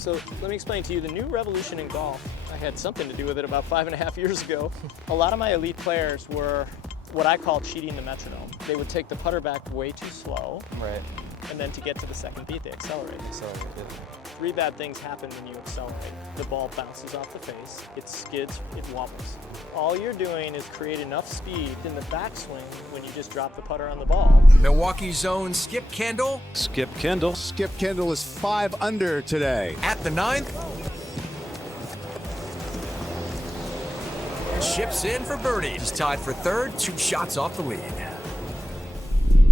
So let me explain to you the new revolution in golf. I had something to do with it about 5.5 years ago. A lot of my elite players were what I call cheating the metronome. They would take the putter back way too slow. Right. And then to get to the second beat, they accelerate. Accelerated. Three bad things happen when you accelerate. The ball bounces off the face, it skids, it wobbles. All you're doing is create enough speed in the backswing when you just drop the putter on the ball. Milwaukee's own Skip Kendall Skip Kendall. Skip Kendall is 5 under today. at the 9th. Chips in for birdie. He's tied for 3rd, 2 shots off the lead.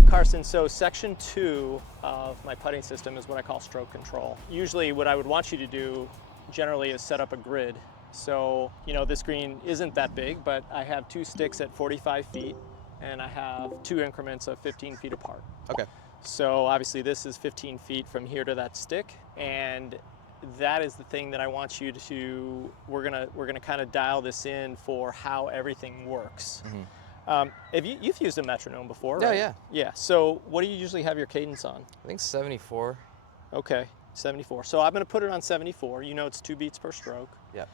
Carson, so section 2 of my putting system is what I call stroke control. Usually what I would want you to do generally is set up a grid. So, you know, this green isn't that big, but I have 2 sticks at 45 feet and I have 2 increments of 15 feet apart. Okay. So obviously this is 15 feet from here to that stick, and that is the thing that I want you to, we're gonna kind of dial this in for how everything works. You've used a metronome before, right? Yeah. Yeah, so what do you usually have your cadence on? I think 74. Okay, 74. So I'm gonna put it on 74. You know it's 2 beats per stroke. Yeah.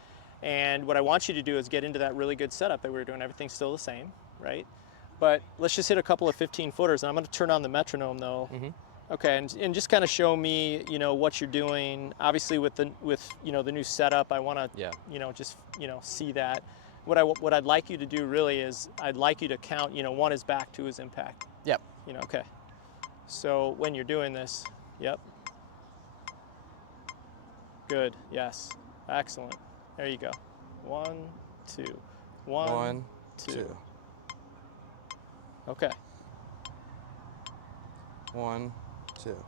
And what I want you to do is get into that really good setup that we were doing. Everything's still the same, right? But let's just hit a couple of 15 footers, and I'm gonna turn on the metronome though. Okay, and just kind of show me, you know, what you're doing. Obviously with you know, the new setup, I wanna, you know, just, you know, see that. What I'd like you to do really is I'd like you to count, you know, 1 is back, 2 is impact. Yep. You know, okay. So when you're doing this, yep. Good, yes, excellent. There you go. 1, 2, 1, 2. Okay. 1, 2.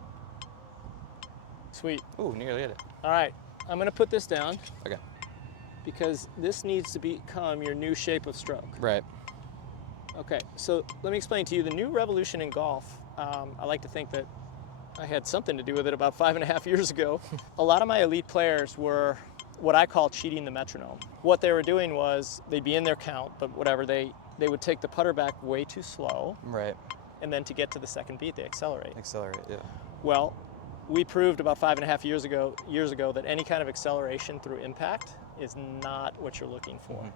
Sweet. Ooh, nearly hit it. All right, I'm gonna put this down Okay. because this needs to become your new shape of stroke. Right. Okay, so let me explain to you the new revolution in golf. I like to think that I had something to do with it about 5.5 years ago. A lot of my elite players were what I call cheating the metronome. What they were doing was they'd be in their count, but whatever, they would take the putter back way too slow, Right. and then to get to the second beat, they accelerate. Accelerate, yeah. Well, we proved about 5.5 years ago that any kind of acceleration through impact is not what you're looking for.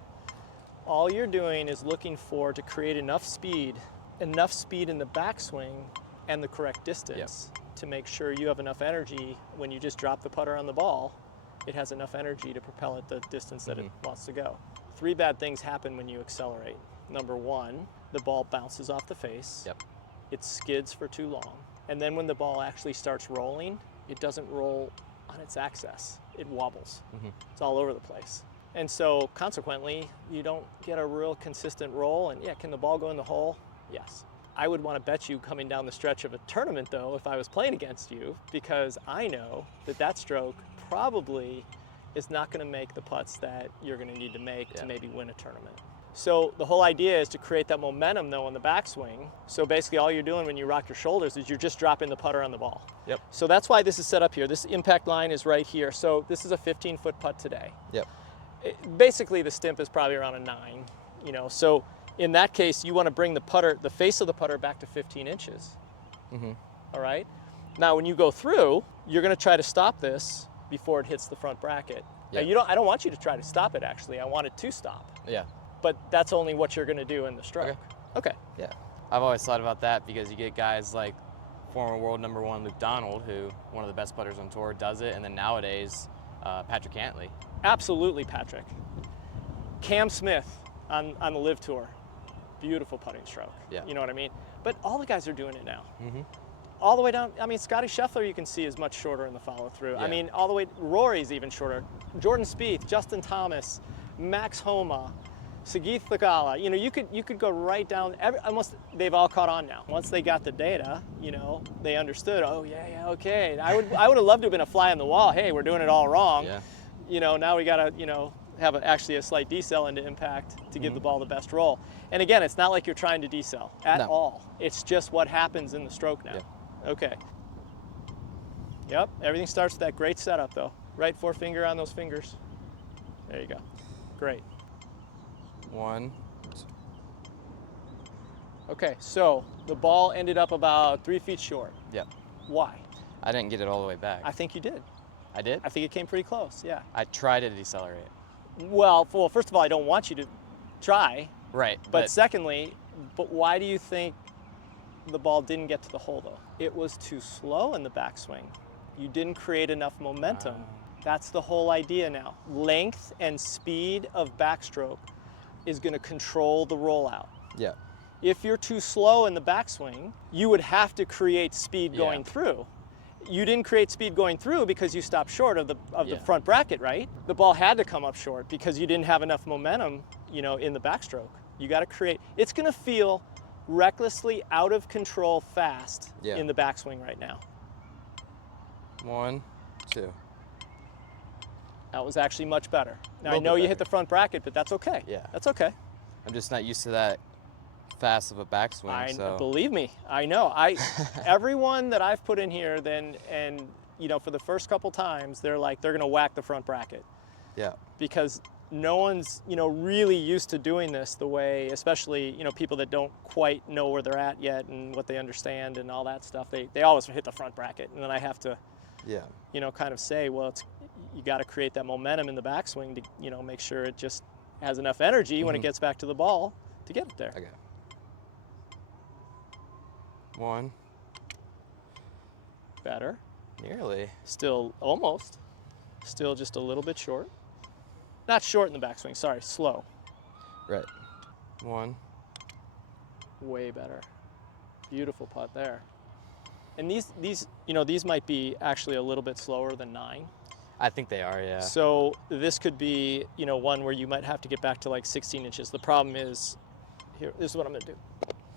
All you're doing is looking for to create enough speed in the backswing and the correct distance to make sure you have enough energy when you just drop the putter on the ball. It has enough energy to propel it the distance that it wants to go. 3 bad things happen when you accelerate. Number 1, the ball bounces off the face. Yep. It skids for too long. And then when the ball actually starts rolling, it doesn't roll on its axis. It wobbles. It's all over the place. And so consequently, you don't get a real consistent roll. And yeah, can the ball go in the hole? Yes. I would want to bet you coming down the stretch of a tournament though, if I was playing against you, because I know that stroke probably is not going to make the putts that you're going to need to make to maybe win a tournament. So the whole idea is to create that momentum though on the backswing. So basically all you're doing when you rock your shoulders is you're just dropping the putter on the ball. Yep. So that's why this is set up here. This impact line is right here. So this is a 15-foot putt today. Yep. Basically the stimp is probably around a 9, you know. So in that case, you want to bring the face of the putter back to 15 inches. All right. Now when you go through, you're going to try to stop this before it hits the front bracket. Yep. Now I don't want you to try to stop it actually. I want it to stop. Yeah. But that's only what you're going to do in the stroke. Okay. Yeah. I've always thought about that because you get guys like former world #1 Luke Donald, who one of the best putters on tour, does it, and then nowadays Patrick Cantlay. Absolutely, Patrick. Cam Smith on the Live Tour, beautiful putting stroke. Yeah. You know what I mean? But all the guys are doing it now. All the way down. I mean, Scotty Scheffler you can see is much shorter in the follow through. Yeah. I mean, all the way. Rory's even shorter. Jordan Spieth, Justin Thomas, Max Homa, Sagith Thakala. You know, you could go right down. Almost they've all caught on now. Once they got the data, you know, they understood. Oh yeah, okay. I would have loved to have been a fly on the wall. Hey, we're doing it all wrong. Yeah. You know, now we gotta, you know, have actually a slight decel into impact to give the ball the best roll. And again, it's not like you're trying to decel at all. It's just what happens in the stroke now. Okay. Yep, everything starts with that great setup though. Right forefinger on those fingers. There you go. Great. 1. Okay, so the ball ended up about 3 feet short. Yep. Why? I didn't get it all the way back. I think you did. I did? I think it came pretty close, yeah. I tried to decelerate. Well, first of all, I don't want you to try. Right. But secondly, why do you think the ball didn't get to the hole, though? It was too slow in the backswing. You didn't create enough momentum. That's the whole idea now. Length and speed of backstroke is going to control the rollout. Yeah. If you're too slow in the backswing, you would have to create speed going Yeah. through. You didn't create speed going through because you stopped short of the Yeah. front bracket, right? The ball had to come up short because you didn't have enough momentum, you know, in the backstroke. You got to create. It's going to feel recklessly out of control fast Yeah. in the backswing right now. 1, 2. That was actually much better. Now I Little know bit you hit the better. front bracket, but that's okay. Yeah. That's okay. I'm just not used to that fast of a backswing. So Believe me, I know. Everyone that I've put in here, and you know, for the first couple times, they're gonna whack the front bracket yeah. because no one's, you know, really used to doing this the way, especially, you know, people that don't quite know where they're at yet and what they understand and all that stuff. They always hit the front bracket, and then I have to, Yeah. you know, kind of say, well, you got to create that momentum in the backswing to, you know, make sure it just has enough energy when it gets back to the ball to get it there. Okay. 1. Better. Nearly. Still almost. Still just a little bit short. Not short in the backswing, sorry, slow. Right. 1. Way better. Beautiful putt there. And these, you know, these might be actually a little bit slower than 9. I think they are, yeah. So this could be, you know, one where you might have to get back to like 16 inches. The problem is, here, this is what I'm gonna do.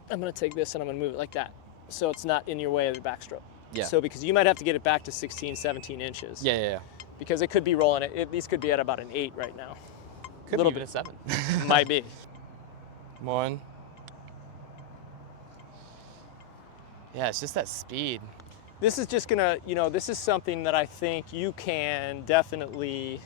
I'm gonna take this and I'm gonna move it like that. So it's not in your way of the backstroke. Yeah. So because you might have to get it back to 16, 17 inches. Yeah, yeah, yeah. Because it could be rolling, these could be at about an 8 right now. Could Little be even bit. a 7. Might be. 1. Yeah, it's just that speed. This is just gonna, you know, this is something that I think you can definitely,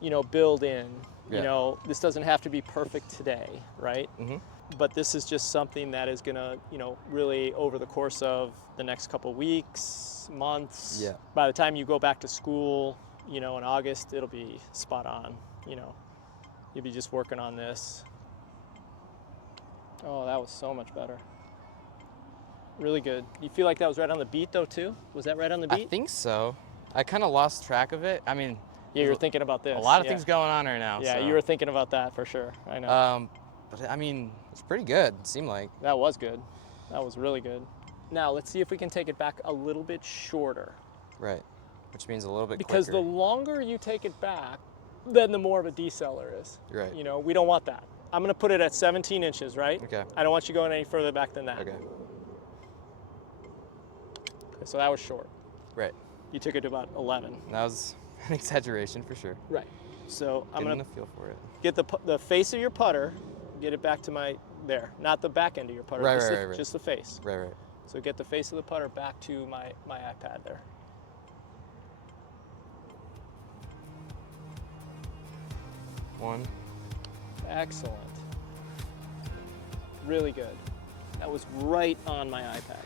you know, build in. You Yeah. know, this doesn't have to be perfect today, right? Mm-hmm. But this is just something that is gonna, you know, really over the course of the next couple weeks, months. Yeah. By the time you go back to school, you know, in August, it'll be spot on. You know, you'll be just working on this. Oh, that was so much better. Really good. You feel like that was right on the beat though too? Was that right on the beat? I think so. I kind of lost track of it. I mean, Yeah, you were thinking about this. a lot of yeah. things going on right now. Yeah, so. you were thinking about that for sure. I know. But I mean, it's pretty good. It seemed like. That was good. That was really good. Now let's see if we can take it back a little bit shorter. Right. Which means a little bit Because quicker. the longer you take it back, then the more of a deceler is. Right. You know, we don't want that. I'm gonna put it at 17 inches, right? Okay. I don't want you going any further back than that. Okay. So that was short. Right. You took it to about 11. That was an exaggeration for sure. Right. So I'm Getting gonna a feel for it. get the face of your putter, get it back to there, not the back end of your putter, Right, just, right, right. just the face. Right, right. So get the face of the putter back to my iPad there. One. Excellent. Really good. That was right on my iPad.